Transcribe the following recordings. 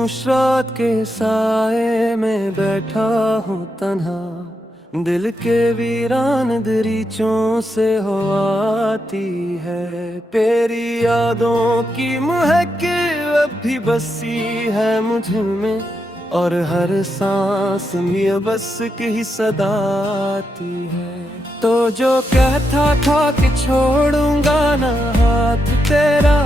नुसरत के साए में बैठा हूँ तन्हा, दिल के वीरान दरीचों से हो आती है। तेरी यादों की महक अब भी बसी है मुझ में, और हर सांस में बस की सदा आती है। तो जो कहता था कि छोड़ूंगा ना हाथ तेरा,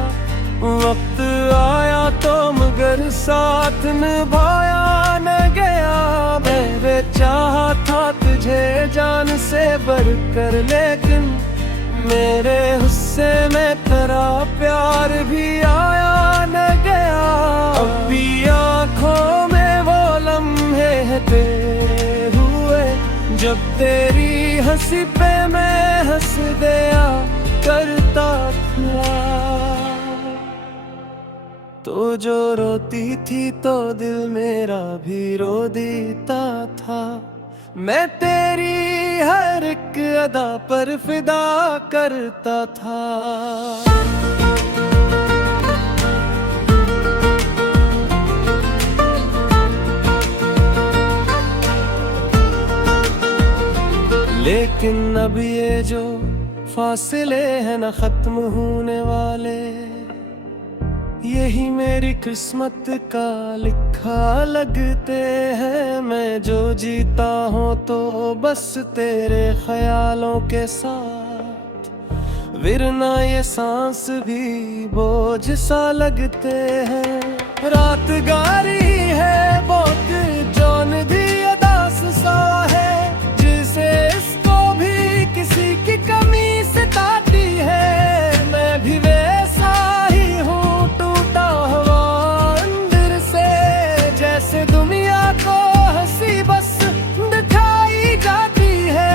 वक्त आया तो मगर साथ निभाया न गया। मैं चाहा था तुझे जान से बढ़कर, लेकिन मेरे हुस्से में तेरा प्यार भी आया न गया। अब भी आँखों में वो लम्हे हैं हुए, जब तेरी हंसी पे मैं हंस दिया करता था। तो जो रोती थी तो दिल मेरा भी रो देता था। मैं तेरी हर एक अदा पर फिदा करता था। लेकिन अब ये जो फासले हैं न खत्म होने वाले, यही मेरी किस्मत का लिखा लगते हैं। मैं जो जीता हूँ तो बस तेरे ख्यालों के साथ, वरना ये सांस भी बोझ सा लगते हैं। रात गारी है बहुत जौन दी अदास सा है, जिसे इसको भी किसी की कमी सताती है। मैं भी वैसा ही हूँ, टूटा हुआ अंदर से, जैसे दुनिया को हंसी बस दिखाई जाती है।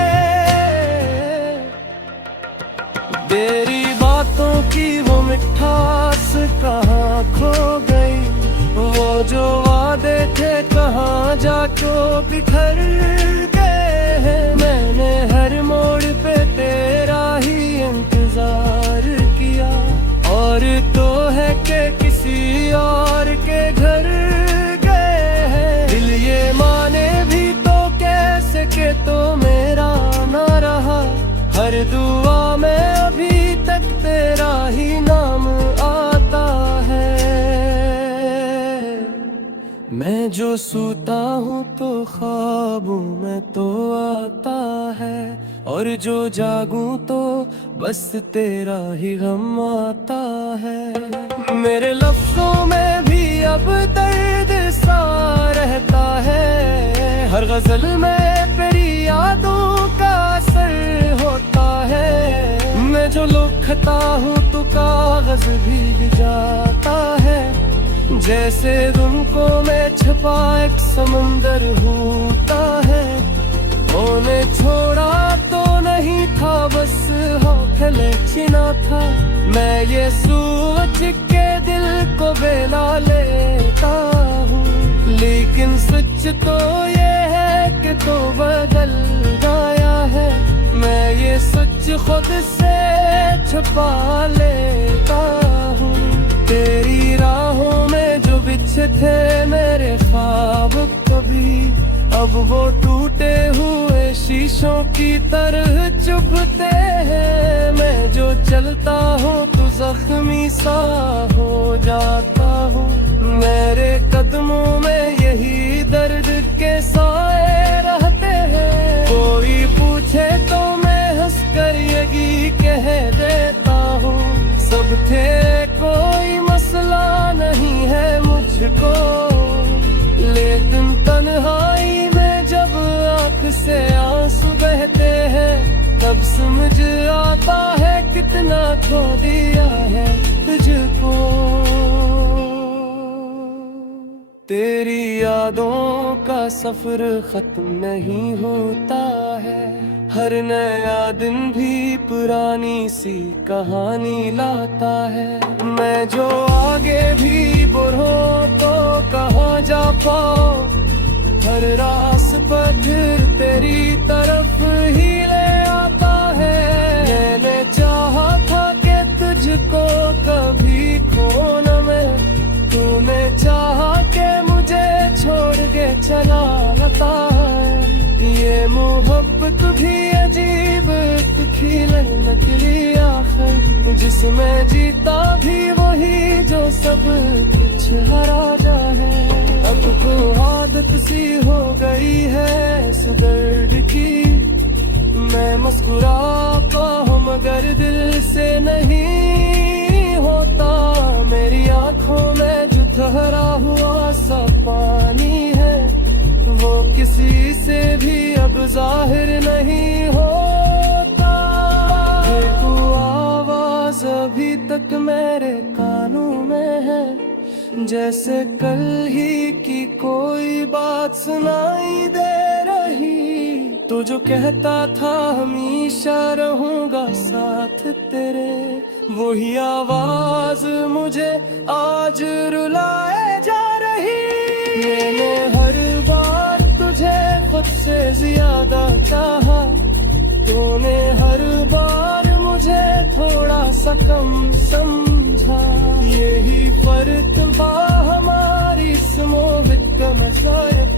तेरी बातों की वो मिठास कहाँ खो गई, वो जो वादे थे कहाँ जाके बिखर गए हैं। मैंने हर मोड़ पे तेरा ही इंतजार किया, और तो है कि किसी और के घर गए हैं। दिल ये माने भी तो कैसे कि तो मेरा ना रहा, हर दुआ में अभी तक तेरा ही नाम आता है। मैं जो सोता हूँ तो ख्वाबों में तो आता है, और जो जागूं तो बस तेरा ही गम आता है। मेरे लफ्जों में भी अब दर्द सा रहता है, हर गजल में तेरी यादों का असर होता है। मैं जो लिखता हूँ तो कागज भीग जाता है, जैसे तुमको मैं छुपा एक समंदर होता है। उन्हें छोड़ा तो नहीं था, बस हौसले छिना था। मैं ये सोच के दिल को बेला लेता हूँ, लेकिन सच तो ये है कि तो बदल गया है। मैं ये सच खुद से छुपा लेता हूँ। तेरी राहों में जो बिछे थे मेरे ख्वाब कभी, अब वो टूटे हुए शीशों की तरह चुभते हैं। मैं जो चलता हूँ तो जख्मी सा हो जाता हूँ। मेरे कदमों में यही दर्द के साए रहते हैं। कोई पूछे तो मैं हंस कर यही कह देता हूँ, सब थे कोई मसला नहीं है मुझको। लेकिन तन्हाई में जब आँख से आंसू बहते हैं, तब समझ आता है कितना खो दिया है तुझको। तेरी यादों का सफर खत्म नहीं होता है, हर नया दिन भी पुरानी सी कहानी लाता है। मैं जो आगे भी बढ़ूं तो कहाँ जा पाऊं, हर रास पर फिर तेरी तरफ ही ले आता है। मैंने चाहा था कि तुझको कभी खो न मैं, तूने चाहा के आता है। ये मोहब्बत भी अजीब खिलन नकली आखिर, जिसमें जीता भी वही जो सब कुछ हरा जाए। अब तो आदत सी हो गई है इस दर्द की, मैं मुस्कुराता हूँ मगर दिल से नहीं होता। मेरी आंखों में जो ठहरा हुआ सा पानी है, वो किसी से भी अब जाहिर नहीं होता। ये तू आवाज अभी तक मेरे कानों में है, जैसे कल ही की कोई बात सुनाई दे रही। तो जो कहता था हमेशा रहूंगा साथ तेरे, वही आवाज मुझे आज रुलाए जा रही। मैंने हर बार तुझे खुद से ज्यादा चाहा, तूने हर बार मुझे थोड़ा सा कम समझा। यही फर्क था हमारी इस मोहब्बत का, मैं शायद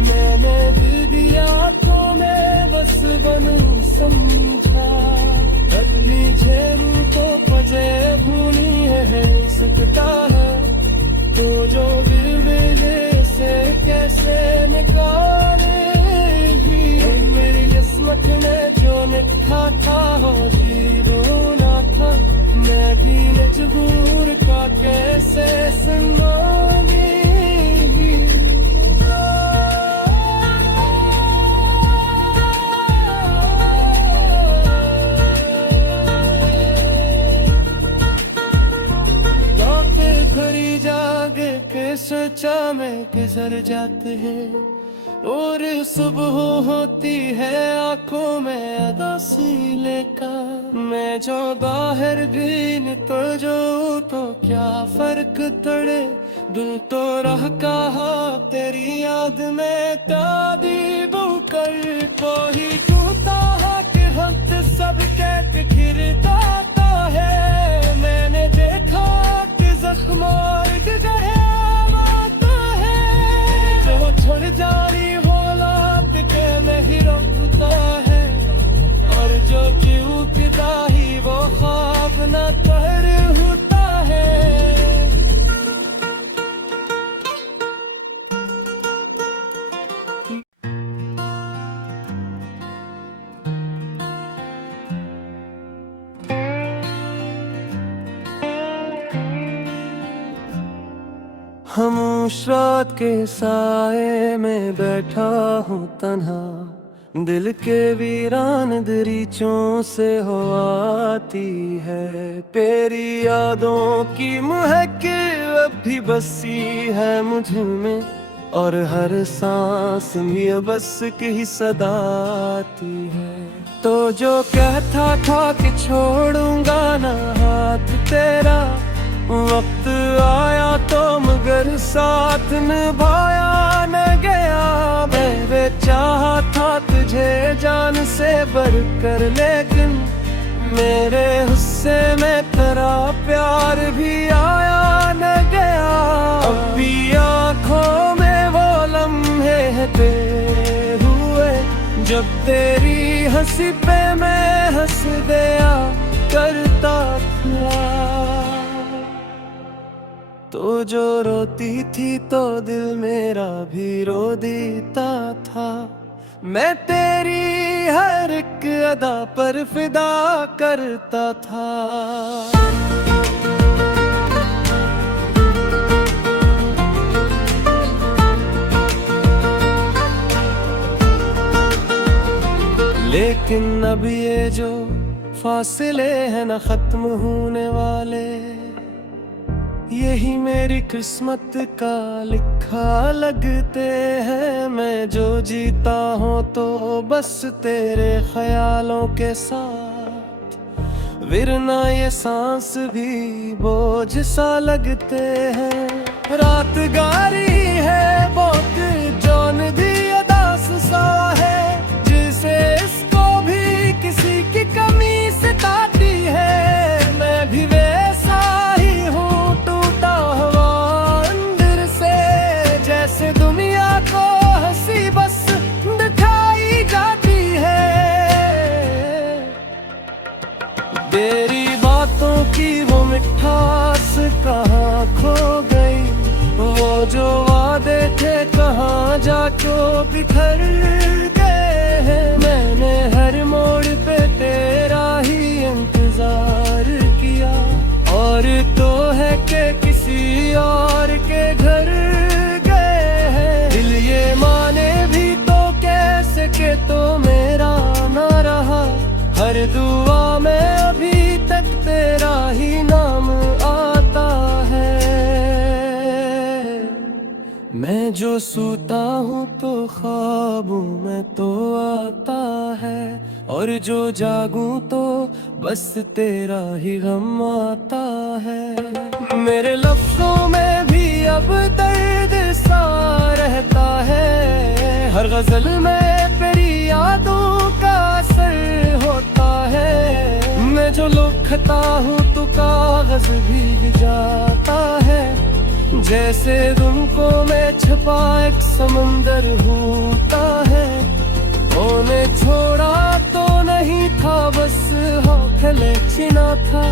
मैंने दिल दिया तो मैं बस बनूं समझा। अगली झेरू तो पजे भूनी है सकता है, तो जो दिल से कैसे निकालेगी। मेरी किस्मत में जो लिखा था हो जीरोना था, मैं भी मजबूर का कैसे सुनाऊंगी। सोचा में गुजर जाते हैं और सुबह होती है आंखों में अदासी लेकर। मैं जो बाहर भी तो जो तो क्या फर्क तड़े, दिल तो रह कहा तेरी याद में तादीब कर। कोई टूटा है कि वक्त सब के गिरता है, मैंने देखा कि जख्म और गहरे छोड़ जारी वो लात के नहीं रोकता है, और जो चूकता ही वो ख्वाब न तर होता है। खामोश रात के साए में बैठा हूँ तन्हा, दिल के वीरान दरीचों से हो आती है। तेरी यादों की महक अब भी बसी है मुझ में, और हर सांस में बस की सदा आती है। तो जो कहता था कि छोड़ूंगा ना हाथ तेरा, वक्त आया तो मगर साथ निभाया न गया। मैं चाहा था तुझे जान से बढ़कर, लेकिन मेरे हिस्से में तेरा प्यार भी आया न गया। अब भी आँखों में वो लम्हे तेरे हुए, जब तेरी हंसी पे मैं हंस दिया करता था। तो जो रोती थी तो दिल मेरा भी रो देता था। मैं तेरी हर एक अदा पर फिदा करता था। लेकिन अब ये जो फासले हैं न खत्म होने वाले, यही मेरी किस्मत का लिखा लगते हैं। मैं जो जीता हूँ तो बस तेरे ख्यालों के साथ, वरना ये सांस भी बोझ सा लगते हैं। रात गारी है बहुत जौन दी अदास सा है, जिसे इसको भी किसी की कमी सताती है। मैं भी वैसा ही हूँ, टूटा हुआ अंदर से, जैसे दुनिया को हंसी कर गए हैं। मैंने हर मोड़ पे तेरा ही इंतजार किया, और तो है कि किसी और के घर गए हैं। दिल ये माने भी तो कैसे के तो मेरा ना रहा, हर दुआ में अभी तक तेरा ही नाम आता है। मैं जो सोता हूँ तो ख्वाबों में तो आता है, और जो जागूं तो बस तेरा ही गम आता है। मेरे लफ्जों में भी अब दर्द सा रहता है, हर गजल में तेरी यादों का असर होता है। मैं जो लिखता हूँ तो कागज भीग जाता है, जैसे तुमको मैं छुपा एक समंदर होता है। होने छोड़ा तो नहीं था, बस हौसले छिना था।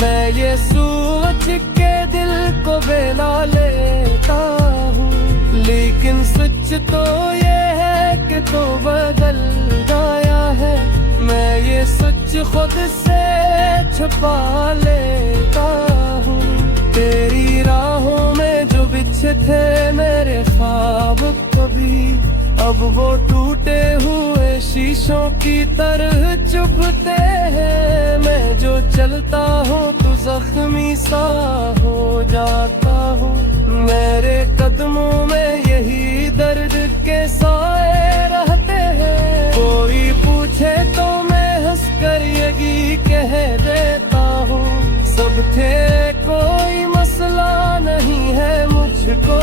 मैं ये सोच के दिल को बेला लेता हूँ, लेकिन सच तो ये है कि तो बदल गया है। मैं ये सच खुद से छुपा लेता हूँ। तेरी राहों में जो बिछे थे मेरे ख्वाब कभी, अब वो टूटे हुए शीशों की तरह चुभते हैं। मैं जो चलता हूँ तो जख्मी सा हो जाता हूँ। मेरे कदमों में यही दर्द के साए रहते हैं। कोई पूछे तो मैं हंसकर यही कह देता हूँ, सब थे कोई मसला नहीं है मुझको।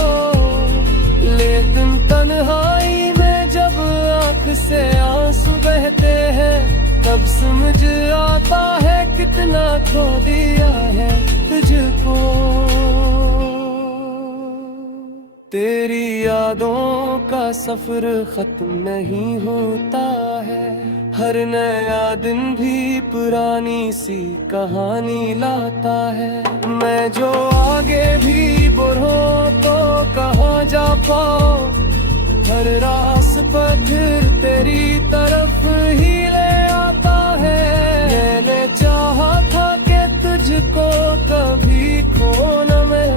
लेकिन तन्हाई में जब आँख से आंसू बहते हैं, तब समझ आता है कितना खो दिया है तुझको। तेरी यादों का सफर खत्म नहीं होता है, हर नया दिन भी पुरानी सी कहानी लाता है। मैं जो आगे भी बढ़ूं तो कहाँ जा पाओ, हर रास्ता फिर तेरी तरफ ही ले आता है। मैंने चाहा था कि तुझको कभी खो न मैं,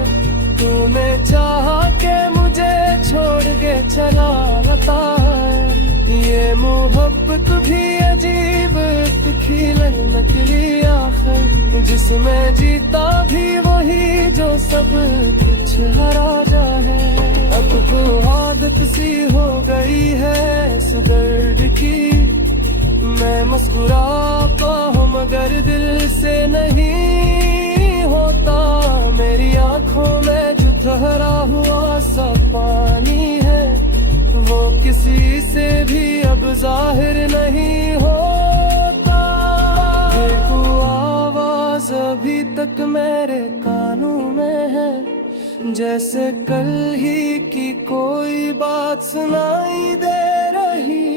तूने चाहा कि मुझे छोड़ के चला जाता है। ये मोहब्बत भी अजीब खिलन नकली आखिर, जिसमें जीता भी वही जो सब कुछ हरा जाए। अब तो आदत सी हो गई है इस दर्द की, मैं मुस्कुराता हूँ मगर दिल से नहीं होता। मेरी आंखों में जो ठहरा हुआ सा पानी है, वो किसी से भी अब जाहिर नहीं होता। देखो आवाज अभी तक मेरे कानों में है, जैसे कल ही की कोई बात सुनाई दे रही।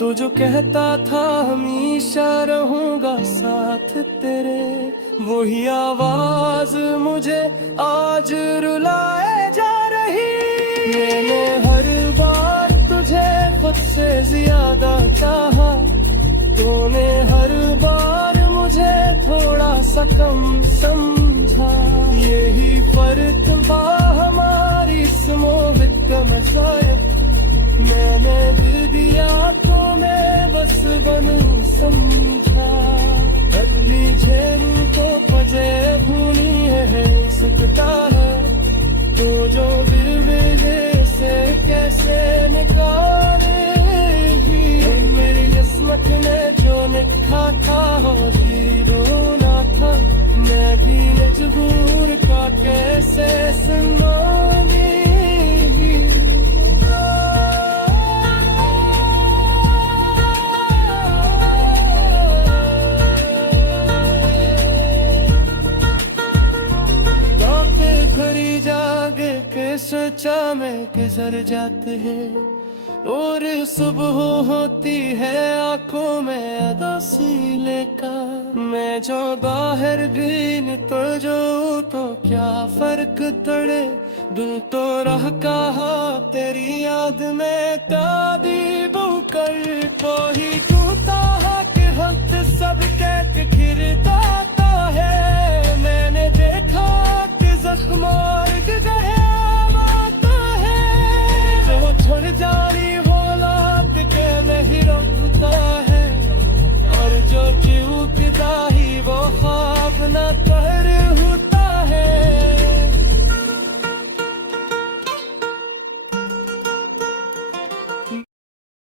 तो जो कहता था हमेशा रहूंगा साथ तेरे, वही आवाज मुझे आज रुलाए जा रही। मैंने हर बार तुझे खुद से ज्यादा चाहा, तूने हर बार मुझे थोड़ा सा कम समझा। यही फर्क था हमारी इस मोहब्बत का मचायत, मैंने दिल दिया तो मैं बस बनूं समझा। बदली झेलूं तो पजे भूनी है सकता है, तो जो दिल मेरे से कैसे निकालेगी। मेरी किस्मत में जो लिखा था वो जीरो ना था, मैं भी मजबूर का कैसे सुनाऊंगी। सोचा में गुजर जाते हैं, और सुबह होती है आंखों में अदासी लेकर। मैं जो बाहर भी तो जो तो क्या फर्क तड़े, दिल तो रह कहा तेरी याद में तादी